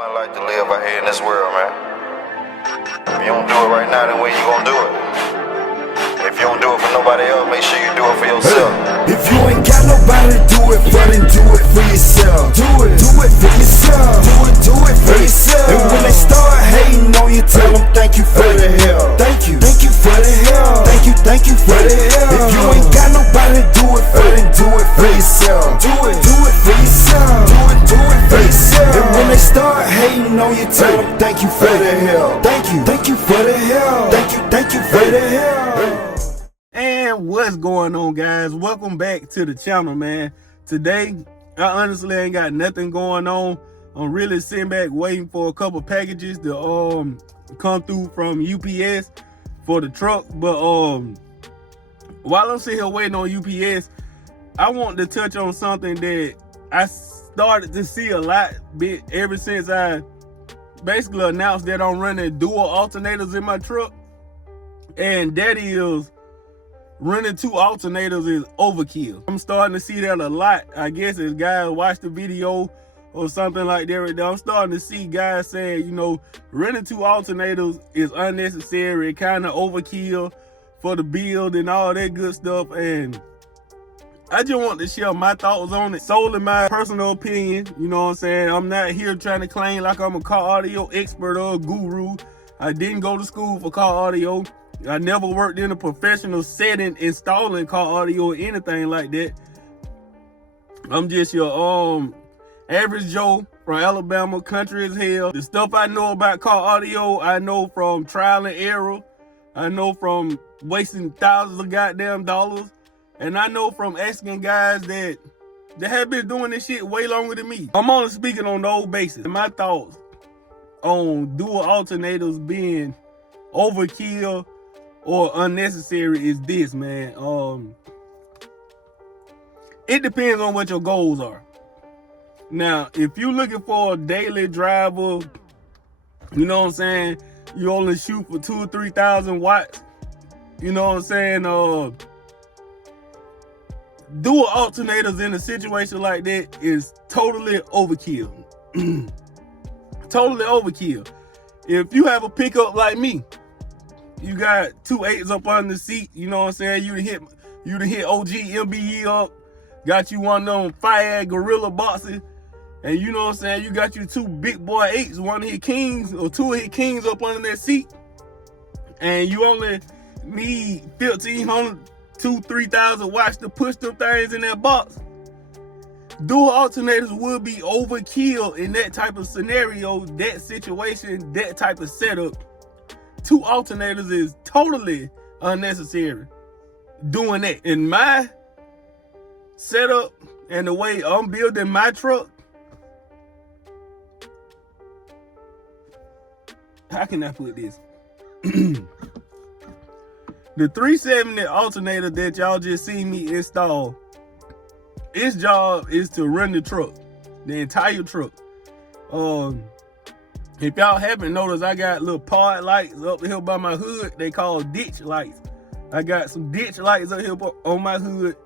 one life to live out here in this world, man. If you don't do it right now, then when you gonna do it? If you don't do it for nobody else, make sure you do it for yourself. If you ain't got nobody to do it for, then do it for yourself. Do it for yourself. Do it for yourself. And when they start hating on you, tell them thank you for the help. Thank you for the help. Thank you for the help. If you ain't got nobody to do it for, then do it for yourself. Do it for yourself. Do it for yourself. And when they start hating on you, tell them thank you for the help. Thank you for the help. Thank you for the help. And what's going on, guys? Welcome back to the channel, man. Today, I honestly ain't got nothing going on. I'm really sitting back waiting for a couple packages to come through from UPS for the truck. But while I'm sitting here waiting on UPS, I want to touch on something that I started to see a lot bit ever since I basically announced that I'm running dual alternators in my truck. And that is, running two alternators is overkill. I'm starting to see that a lot. I guess as guys watch the video or something like that, I'm starting to see guys saying, you know, running two alternators is unnecessary, kind of overkill for the build and all that good stuff. And I just want to share my thoughts on it, solely my personal opinion. You know what I'm saying? I'm not here trying to claim like I'm a car audio expert or a guru. I didn't go to school for car audio. I never worked in a professional setting installing car audio or anything like that. I'm just your average Joe from Alabama, country as hell. The stuff I know about car audio, I know from trial and error. I know from wasting thousands of goddamn dollars. And I know from asking guys that have been doing this shit way longer than me. I'm only speaking on the old basis. My thoughts on dual alternators being overkill or unnecessary is this, man. It depends on what your goals are. Now, if you're looking for a daily driver, you know what I'm saying, you only shoot for 2,000 or 3,000 watts, you know what I'm saying, dual alternators in a situation like that is totally overkill. Totally overkill. If you have a pickup like me, you got 2 8s up on the seat, you know what I'm saying? You done hit OG MBE up, got you one of them fire gorilla boxes, and you know what I'm saying? You got you 2 big boy 8s, one of his kings or 2 of his kings up under that seat, and you only need 1,500, 2,000, 3,000 watts to push them things in that box. Dual alternators will be overkill in that type of scenario, that situation, that type of setup. 2 alternators is totally unnecessary doing that. In my setup and the way I'm building my truck, how can I put this? The 370 alternator that y'all just seen me install, its job is to run the truck, the entire truck. If y'all haven't noticed, I got little pod lights up here by my hood. They call ditch lights. I got some ditch lights up here on my hood,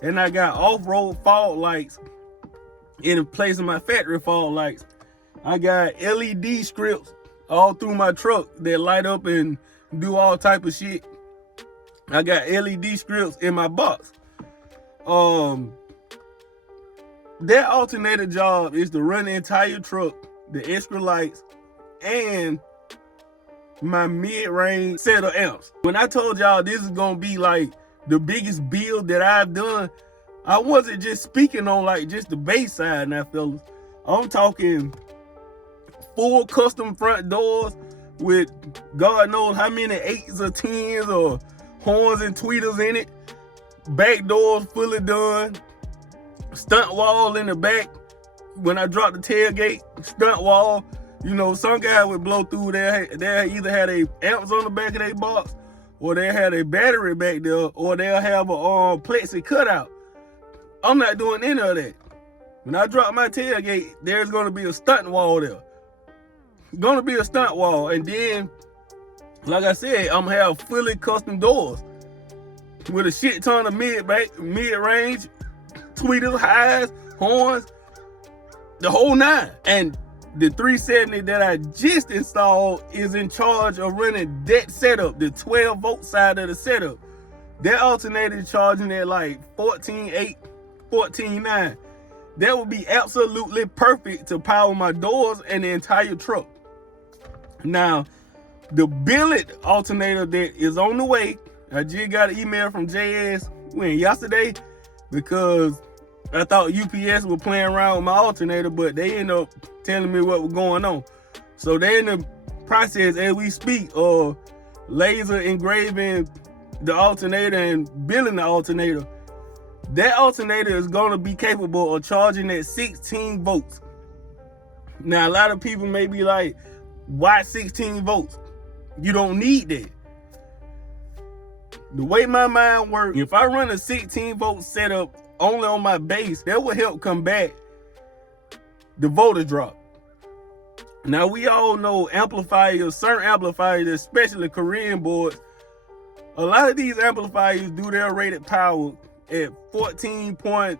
and I got off-road fog lights in place of my factory fog lights. I got LED strips all through my truck that light up and do all type of shit. I got LED strips in my box. That alternator job is to run the entire truck, the extra lights, and my mid-range set of amps. When I told y'all this is gonna be like the biggest build that I've done, I wasn't just speaking on like just the bass side now, fellas. I'm talking full custom front doors with God knows how many 8s or 10s or horns and tweeters in it. Back doors fully done. Stunt wall in the back. When I drop the tailgate, stunt wall. You know, some guy would blow through there. They either had a amps on the back of their box, or they had a battery back there, or they'll have a plexi cutout. I'm not doing any of that. When I drop my tailgate, there's gonna be a stunt wall there. Gonna be a stunt wall, and then, like I said, I'm gonna have fully custom doors with a shit ton of mid-range, tweeters, highs, horns, the whole 9. And the 370 that I just installed is in charge of running that setup, the 12 volt side of the setup. That alternator is charging at like 14.8, 14.9. That would be absolutely perfect to power my doors and the entire truck. Now, the billet alternator that is on the way, I just got an email from JS yesterday because I thought UPS was playing around with my alternator, but they ended up telling me what was going on. So they're in the process as we speak of laser engraving the alternator and building the alternator. That alternator is going to be capable of charging at 16 volts. Now, a lot of people may be like, why 16 volts? You don't need that. The way my mind works, if I run a 16 volt setup only on my base, that will help combat the voltage drop. Now, we all know amplifiers, certain amplifiers, especially Korean boards, a lot of these amplifiers do their rated power at 14.4,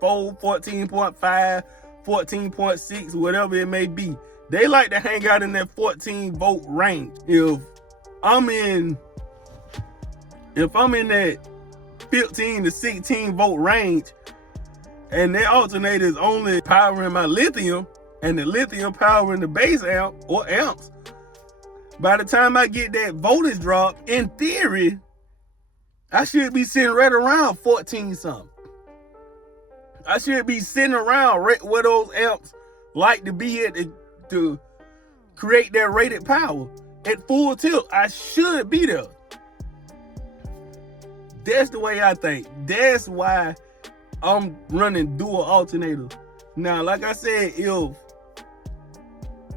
14.5, 14.6, whatever it may be. They like to hang out in that 14 volt range. If I'm in that 15 to 16 volt range and that alternator is only powering my lithium and the lithium powering the base amp or amps, by the time I get that voltage drop, in theory, I should be sitting right around 14 something. I should be sitting around right where those amps like to be at to create their rated power at full tilt. I should be there. That's the way I think. That's why I'm running dual alternators. Now, like I said, if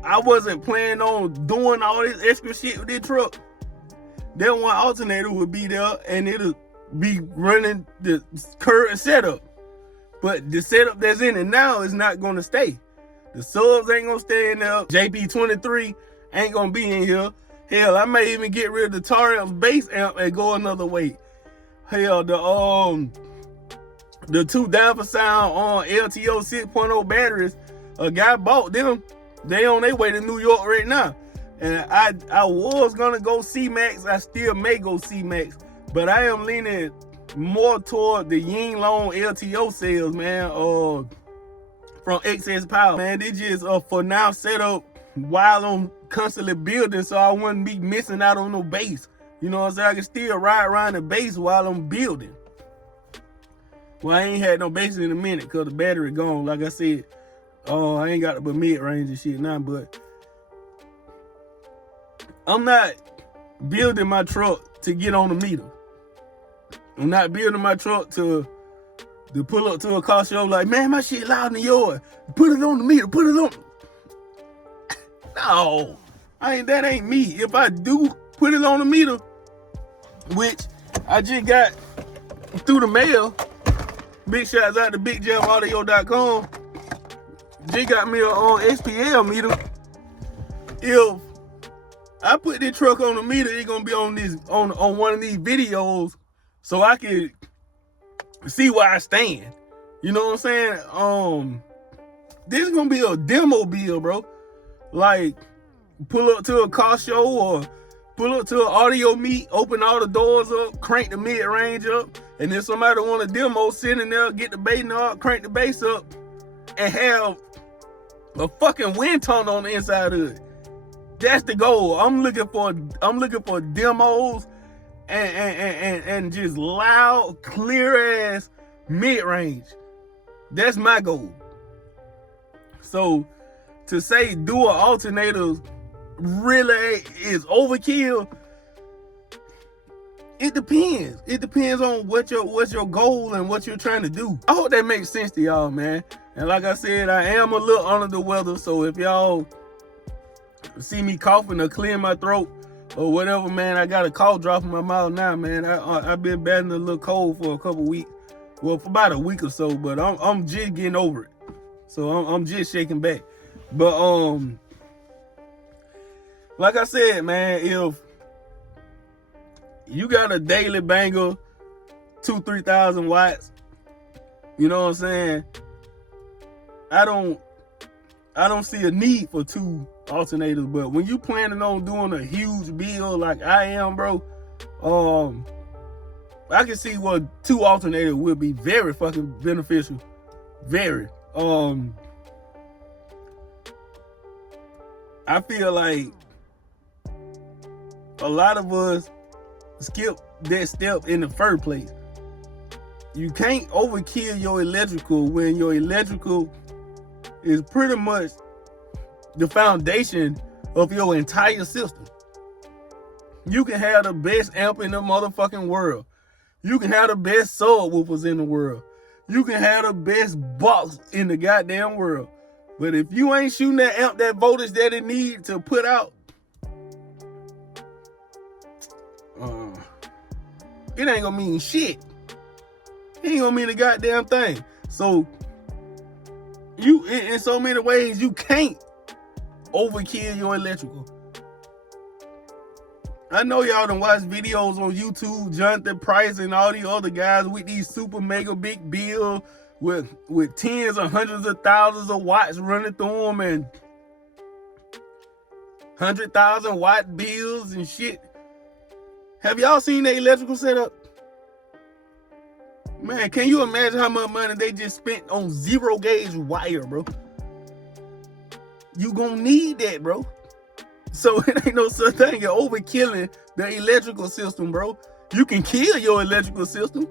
I wasn't planning on doing all this extra shit with this truck, that one alternator would be there and it'll be running the current setup. But the setup that's in it now is not going to stay. The subs ain't going to stay in there. JP23 ain't going to be in here. Hell, I may even get rid of the Taram's base amp and go another way. Hell, the two down for sound on LTO 6.0 batteries, a guy bought them. They on their way to New York right now. And I was gonna go C-Max. I still may go C-Max, but I am leaning more toward the Ying Long LTO sales, man, from Excess Power. Man, they just for now set up while I'm constantly building, so I wouldn't be missing out on no bass. You know what I'm saying? I can still ride around the base while I'm building. Well, I ain't had no bass in a minute because the battery gone. Like I said, I ain't got but mid-range and shit now, but I'm not building my truck to get on the meter. I'm not building my truck to pull up to a car show like, man, my shit louder than yours. Put it on the meter, put it on. No, that ain't me. If I do put it on the meter, which I just got through the mail, big shouts out to BigJeffAudio.com. Just got me on SPL meter. If I put this truck on the meter, it's gonna be on one of these videos so I can see where I stand. You know what I'm saying? This is gonna be a demo build, bro. Like, pull up to a car show or pull up to an audio meet, open all the doors up, crank the mid-range up, and then somebody want a demo, sit in there, get the bass knob, crank the bass up, and have a fucking wind tunnel on the inside of it. That's the goal. I'm looking for demos and just loud, clear ass mid-range. That's my goal. So to say dual alternators really is overkill, it depends. It depends on what's your goal and what you're trying to do. I hope that makes sense to y'all, man. And like I said, I am a little under the weather, so if y'all see me coughing or clearing my throat or whatever, man, I got a cough drop in my mouth now, man. I've been battling a little cold for a couple weeks. Well, for about a week or so, but I'm just getting over it. So I'm just shaking back. But like I said, man, if you got a daily banger, 2,000-3,000 watts, you know what I'm saying? I don't see a need for 2 alternators. But when you planning on doing a huge build like I am, bro, I can see what 2 alternators will be very fucking beneficial. Very. I feel like a lot of us skip that step in the first place. You can't overkill your electrical when your electrical is pretty much the foundation of your entire system. You can have the best amp in the motherfucking world. You can have the best subwoofers in the world. You can have the best box in the goddamn world. But if you ain't shooting that amp that voltage that it needs to put out, it ain't gonna mean shit. It ain't gonna mean a goddamn thing. So you, in so many ways, you can't overkill your electrical. I know y'all done watched videos on YouTube, Jonathan Price and all these other guys with these super mega big builds with tens or hundreds of thousands of watts running through them and 100,000 watt builds and shit. Have y'all seen their electrical setup? Man, can you imagine how much money they just spent on 0 gauge wire, bro? You gonna need that, bro. So it ain't no such thing as overkilling the electrical system, bro. You can kill your electrical system.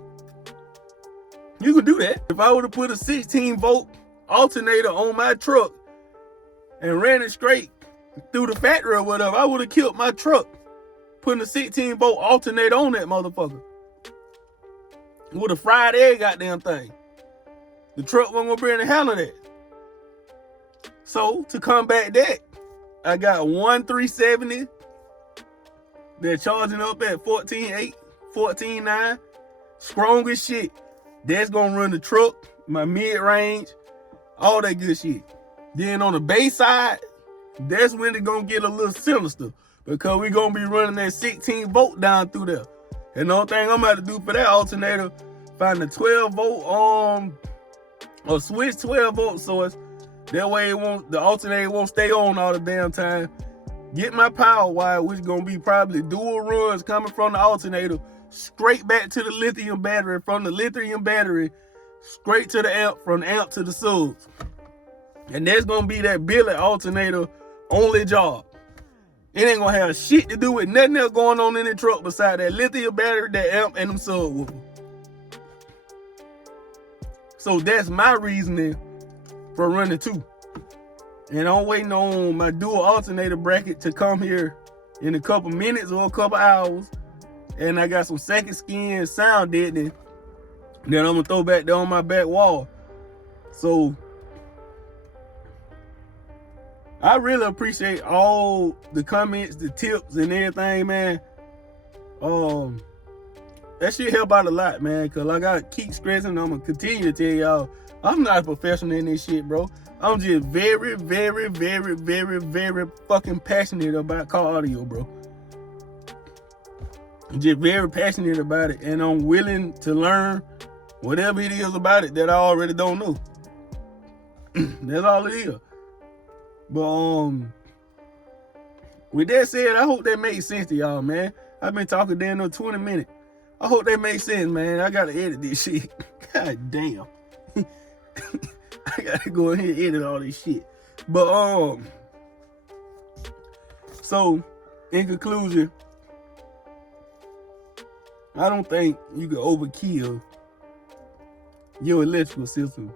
You can do that. If I would have put a 16 volt alternator on my truck and ran it straight through the factory or whatever, I would have killed my truck putting a 16 volt alternator on that motherfucker. Would have fried every goddamn thing. The truck wasn't gonna be able to handle that. So to combat that, I got one 370. They're charging up at 14.8, 14.9. Strong as shit. That's gonna run the truck, my mid-range, all that good shit. Then on the bass side, that's when it's gonna get a little sinister because we're gonna be running that 16 volt down through there. And the only thing I'm about to do for that alternator, find a 12 volt or switch 12 volt source. That way the alternator won't stay on all the damn time. Get my power wire, which is gonna be probably dual runs coming from the alternator, straight back to the lithium battery, from the lithium battery, straight to the amp, from the amp to the subs. And that's gonna be that billet alternator only job. It ain't gonna have shit to do with nothing else going on in the truck beside that lithium battery, that amp, and them subwoofers. So that's my reasoning for running 2. And I'm waiting on my dual alternator bracket to come here in a couple minutes or a couple hours. And I got some second skin sound deadening that I'm gonna throw back there on my back wall. So I really appreciate all the comments, the tips, and everything, man. That shit help out a lot, man. Cause like I keep stressing, I'm gonna continue to tell y'all, I'm not a professional in this shit, bro. I'm just very, very, very, very, very fucking passionate about car audio, bro. I'm just very passionate about it, and I'm willing to learn whatever it is about it that I already don't know. That's all it is. But with that said, I hope that makes sense to y'all, man. I've been talking damn near 20 minutes. I hope that makes sense, man. I gotta edit this shit. God damn. I gotta go ahead and edit all this shit. But so in conclusion, I don't think you can overkill your electrical system,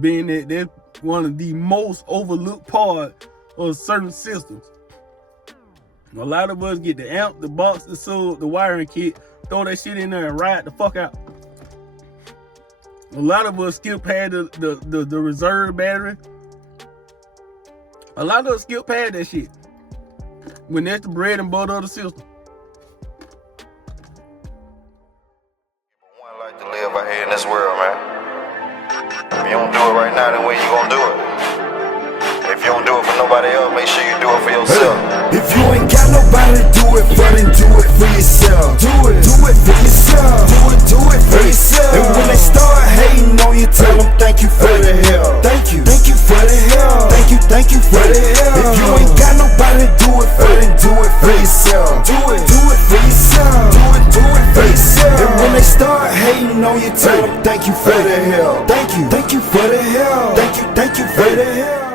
being that that's one of the most overlooked part of certain systems. A lot of us get the amp, the box, the sub, the wiring kit, throw that shit in there and ride the fuck out. A lot of us skip past the reserve battery. A lot of us skip past that shit when that's the bread and butter of the system. One life to live out here in this world, man. If you don't do it right now, then when you gonna do it? If you don't do it for nobody else, make sure you do it for yourself. If you ain't got nobody to do it for, then do it for yourself. Do it for yourself. Do it for yourself. And when they start hating on you, tell them thank you for the help. Thank you for the help. Thank you help. Do it for yourself. Do it for yourself. And when they start hating on you, tell them thank you for the help. Thank you for the help. Thank you for the help.